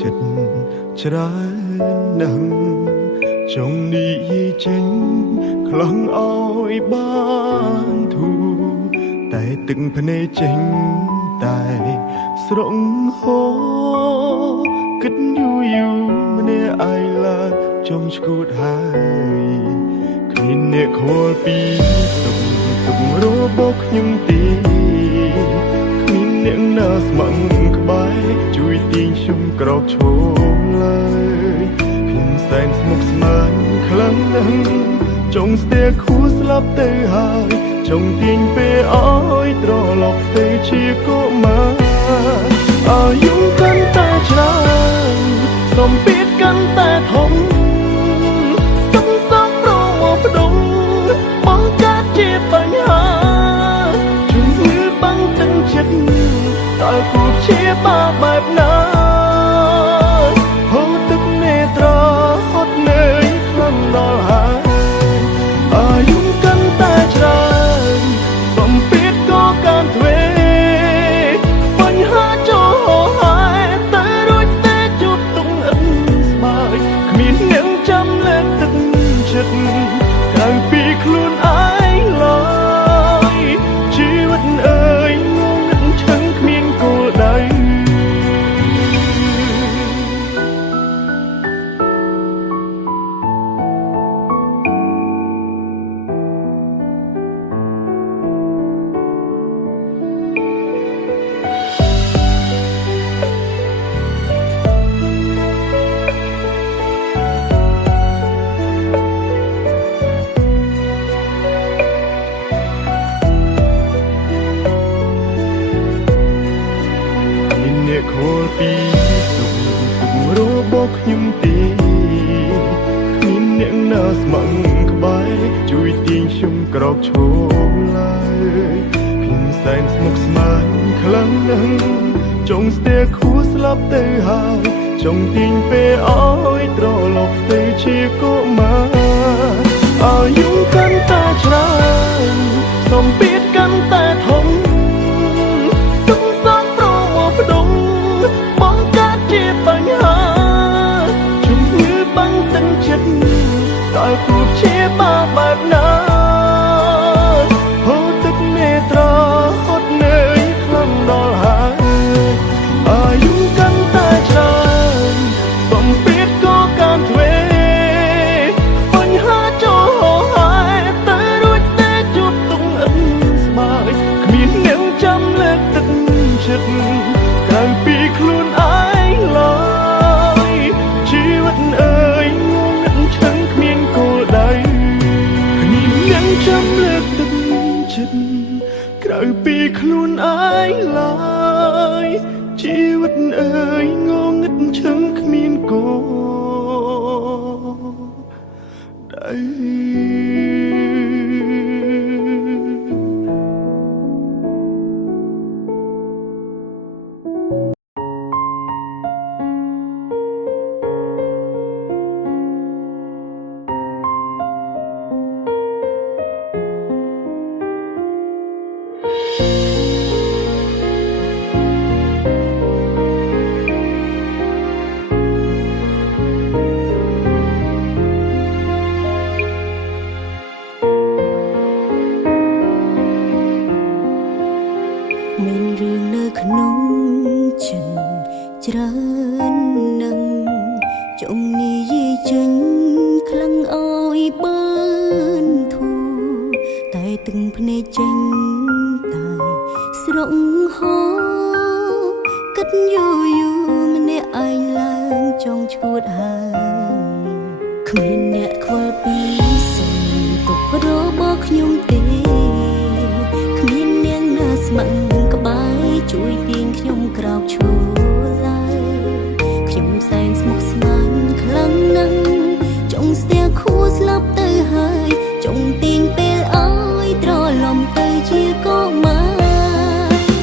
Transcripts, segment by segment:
ចិត្តច្រើនណាស់ចង់និយាយចេញខ្លាំងអោយបានធូរតែទឹកភ្នែកចេញតែស្រង់ហូរគិតយូរម្នាក់ឯងឡើយចង់ឈួតហើយគ្មានអ្នកខលពីទុករបស់ខ្ញុំទេគ្មានអ្នកណាស្មឹងក្បែរជួយទាញខ្ញុំក្រោកឈរឡើយខ្ញុំសែនស្មុគស្មាញខ្លាំងណាស់ចង់ស្ទែខួរស្លាប់ទៅហើយចង់ទាញពេលអើយត្រឡប់ទៅជាកុមារអាយុកាន់តែច្រើនសម្ពាធកាន់តែធំទឹកសោកប្រមកផ្ដុំបង្កើតជាបញ្ហាជំងឺបាំងទឹកចិត្តតើគូជាបាបែបណាហូរទឹកនេត្រាហត់នឿយខ្លាំងដល់ហើយអាយុកាន់តែច្រើនសម្ពាធក៏កាន់ទ្វេបញ្ហាចូលហើយតែរួចតែជួបទុំអិនស្បើយគ្មានអ្នកចាំលើកទឹកចិត្តក្រៅពីខ្លួនឯងឡើយជីវិតអើយងងឹតឈឹងគ្មានគោលដៅខលពីទុករបស់ខ្ញុំទេគ្មានអ្នកណាស្មឹងក្បែរជួយទាញខ្ញុំក្រោកឈរឡើយខ្ញុំសែនស្មុគស្មាញខ្លាំងណាស់ចង់ស្ទែខួរស្លាប់ទៅហើយចង់ទាញពេលអើយត្រឡប់ទៅជាកុមារអាយុកាន់តែច្រើនសម្ពាធកាន់តែធំទឹកសោកប្រមកផ្ដុំបង្កើតជាបញ្ហាជំងឺបាំងទឹកចិត្តតើគូជាបាបែបណាហូរទឹកនេត្រាហត់នឿយខ្លាំងដល់ហើយអាយុកាន់តែច្រើនសម្ពាធក៏កាន់ទ្វេបញ្ហាចូលហើយតែរួចតែជួបទុំអិនស្បើយគ្មានអ្នកចាំលើកទឹកចិត្តក្រៅពីខ្លួនឯងឡើយជីវិតអើយងងឹតឈឹងគ្មានគោលដៅគ្មានអ្នកចាំលើកទឹកចិត្តក្រៅពីខ្លួនឯងឡើយជីវិតអើយងងឹតឈឹងគ្មានគោលដៅមានរឿងនៅក្នុងចិត្តច្រើនណាស់ចង់និយាយចេញខ្លាំងអោយបានធូរតែទឹកភ្នែកចេញតែស្រង់ហូរគិតយូរម្នាក់ឯងឡើងចង់ឈួតហើយគ្មានអ្នកខ្វល់ពីសុំទុករបស់ខ្ញុំទេគ្មានអ្នកណាស្មឹងក្បែរជួយទាញខ្ញុំក្រោកឈរឡើយខ្ញុំសែងស្មុគស្មាញខ្លាំងណាស់ចង់ស្ទែខួរស្លាប់ទៅហើយចង់ទាញពេលអើយត្រឡប់ទៅជាកុមារ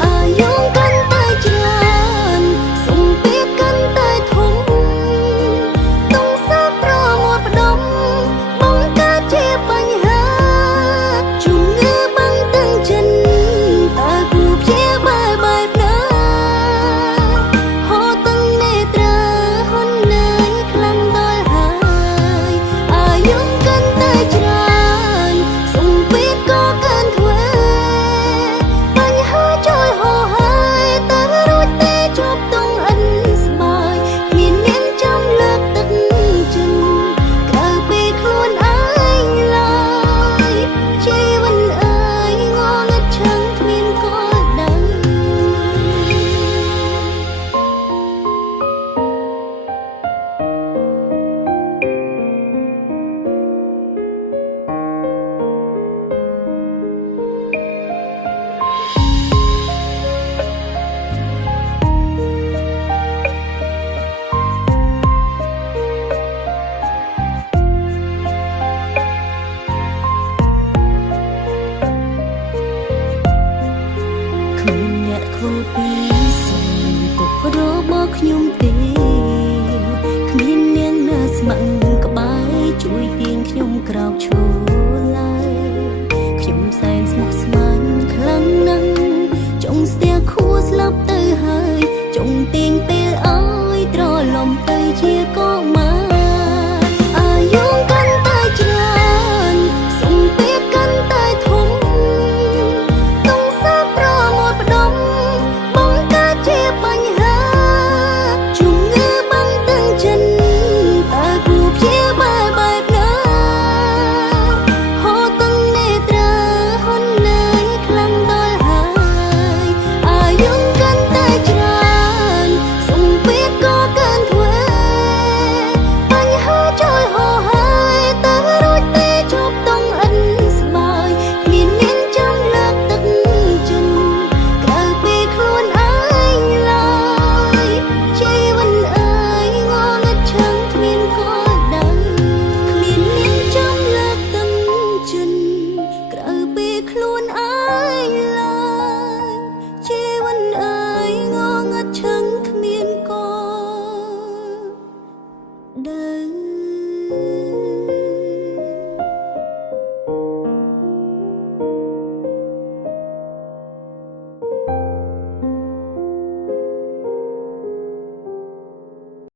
អាយុកាន់តែច្រើនសម្ពាធកាន់តែធំទង់សាប្រមកផ្ដុំបង្កើតជាបញ្ហាជំងឺបាំងទឹកចិត្តតើគូព្យាបាលបែបណាហូរទឹកនេត្រា ខ្ញុំទេគ្មាននាងណាស្ម័គ្រក្បែរជួយទាញខ្ញុំក្រោកឈរ